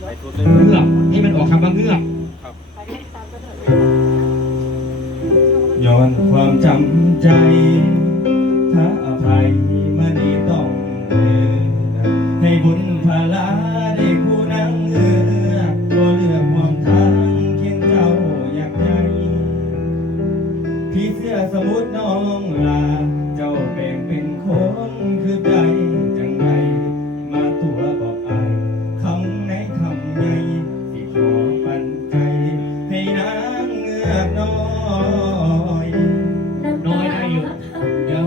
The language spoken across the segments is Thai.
ไปสุดเลยเงือกให้มันออกคำว่าเงือกย้อนความจำใจถ้าอภัยเมื่อนี้ต้องเดินให้บุญพลาางเงือกน้อยน้อยนะอยู่เดี๋ยว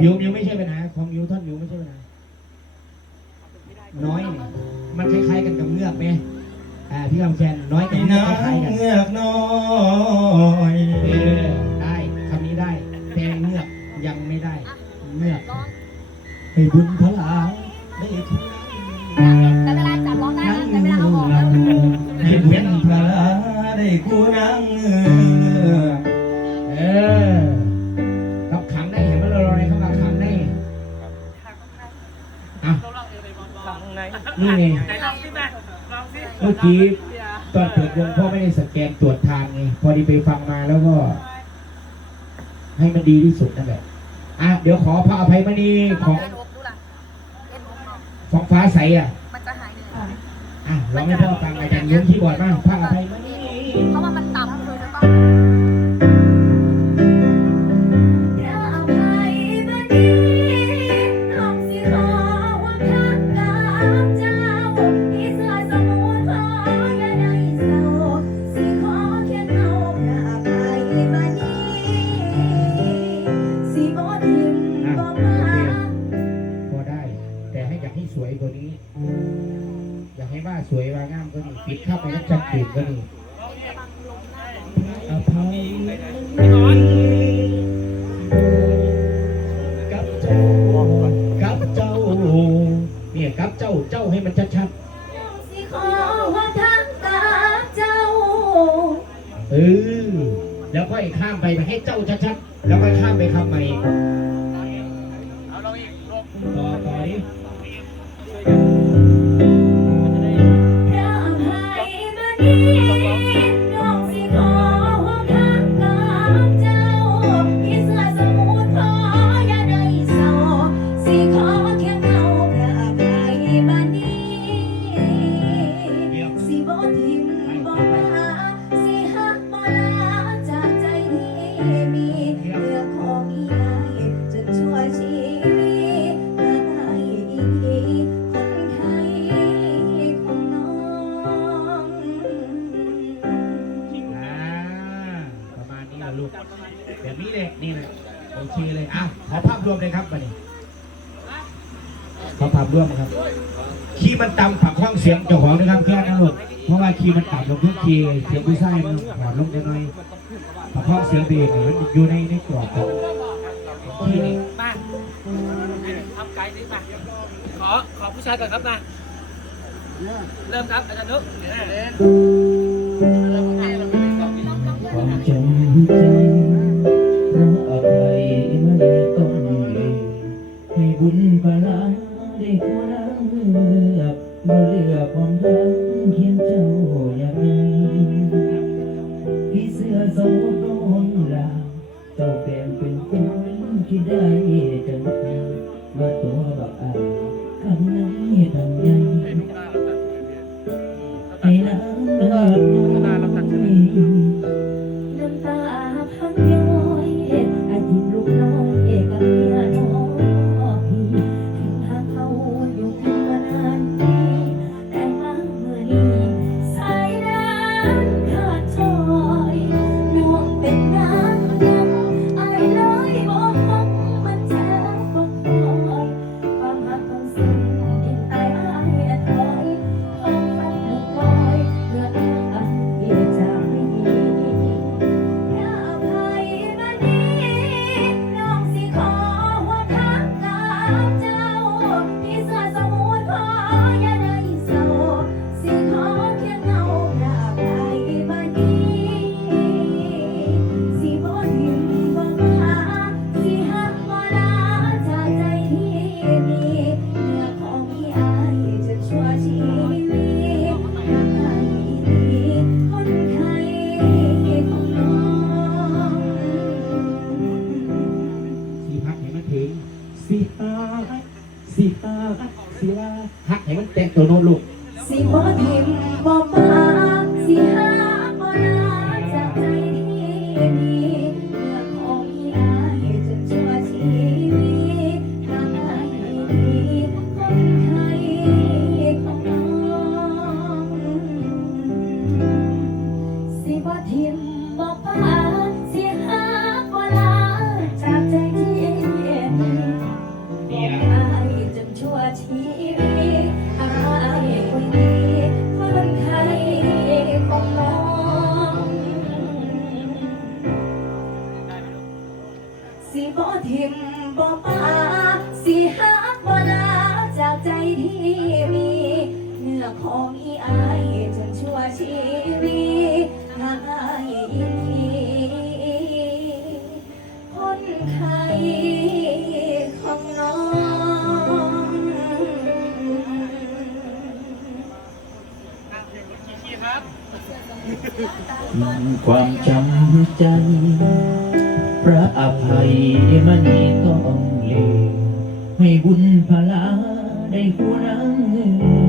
มิวมิวไม่ใช่ปัญหาของมิวท่อนมิวไม่ใช่ปัญหาน้อยเนี่ยมันคล้ายๆกันกับเงือกไหมอ่าพี่ลำแคนน้อยกับให้เงือกนางคล้ายๆกันเงือกน้อยเออได้คำนี้ได้แต่เงือกยังไม่ได้เงือกให้บุญ นนี่ไง ไหนลองสิแม่ลองสิเมื่อกี้ตอนเปิดวงพ่อไม่ได้สแกนตรวจทางไงพอดีไปฟังมาแล้วก็ ให้มันดีที่สุดนั่นแหละอะเดี๋ยวขอพระอภัยมณีของเล่นอกดูล่ะเล่นอกเนาะของฟ้าใสอะมันจะหายเหนื่อยอะลองให้พ่อฟังอาจารย์โยมที่บอร์ดบ้างพระอภัยมณี เพราะว่ามัน อยากให้สวยกว่านี้ อยากให้ว่าสวยว่างามก็นี่ปิดเข้าไปแล้วจัดเปลี่ยนก็นี่อภัยกับเจ้ากับเจ้าเนี่ยกับเจ้าเจ้าให้มันชัดน้องสิขอว่าทักกับเจ้า ๆเออแล้วค่อยข้ามไปให้เจ้าชัดๆแล้วก็ข้ามไปคำใหม่ แบบนี้เลยนี่นะโอเคเลยอะขอภาพรวมเลยครับมาดิขอภาพรวมครับ คีย์มันต่ำผักห้องเสียงเจ้าของนะครับแค่นั้นหมดเพราะว่าคีย์มันต่ำลงเพื่อคีย์เสียงผู้ชายมันหอดลงจะน้อยผักห้องเสียงเบสเนี่ยมันอยู่ในในกรอบของคีย์นี่มาทำไกด์สิมาขอขอผู้ชายก่อนครับนะเริ่มครับอาจารย์นุ๊กความ ใจพระอภัยไม่ต้องเอ่ยให้บุญพลาได้คู่นางเงือกบ่เลือกความทางเคียงเจ้าอย่ากได้พี่เสื้อสมุทรน้องลาเจ้าแบ่งเป็นคนที่ได้จังใดมาตัว ทิมบ่าสิหาบ่ลาจากใจที่เนี่ยอายจนชั่วชีวิตอายคนดีคนไทยของน้องสิบ่ทิมบ่ปาสิหักบ่ลาจากใจที่มีเนื้อของอีอายจนชั่วชีวิต ไทยของน้อง ความจำใจพระอภัยมันีต้องเลีให้บุญพลาได้คู่นัง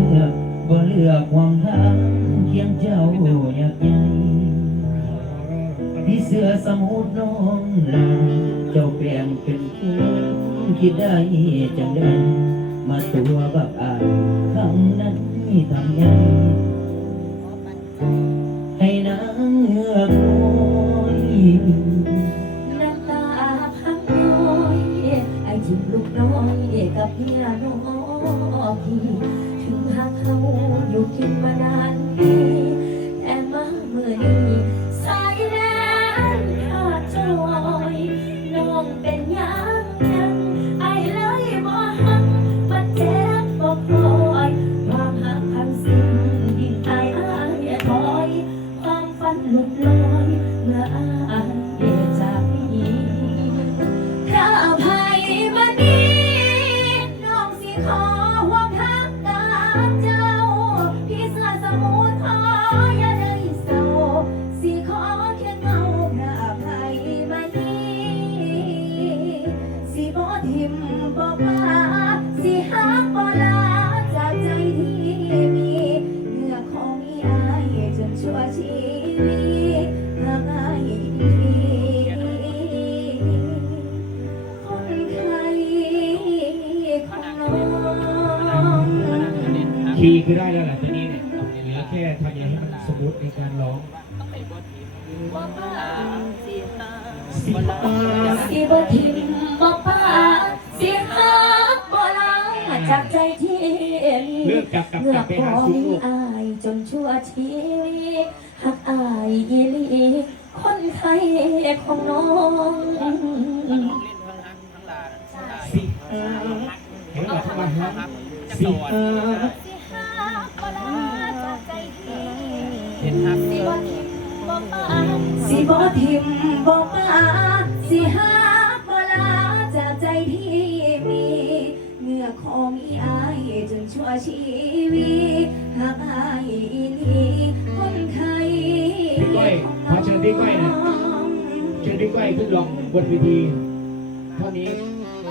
เลือกบ่เลือกความทางเคียงเจ้าอยากใหญ่พี่เสือสมุทรน้องลา เจ้าแปลงเป็นคู่คิดได้จังได้มาตัวบักอายคำนั้นทำยังให้นางเงือกน้อยน้ำตาพังย้อยไอ้จิ้มลูกน้อยกับเมียน้องพี่ถึงหากเขาอยู่กินมานานปีแต่มาเมื่อนี้ คนไทยของน้องคีย์คือได้แล้วแหละตัวนี้เนี่ยเหลือแค่ทำยังไงให้มันสมูทในการร้องสิบปาสิบ่ทิมบ่ปาสิหักบ่ลา จากใจที่มีเลือกกลับกลับเมื่กอลับไปขหาองซุ้มลูก อายจนชั่วชีวิตหักอายอีหลีคนไทยของน้องเล่นทั้งฮักทั้งลาสิบปาเห็นหรอทำไมครับสิบปาเห็นครับสิบ่ทิมบ่ปาสิบ่ทิมบ่ปาสิหา ของอีอายจนชั่วชีวิตหากอายอีนีคนไทยพี่ก้อยขอเชิญพี่ก้อยนะเชิญพี่ก้อยขึ้นร้องบนเวทีเท่านี้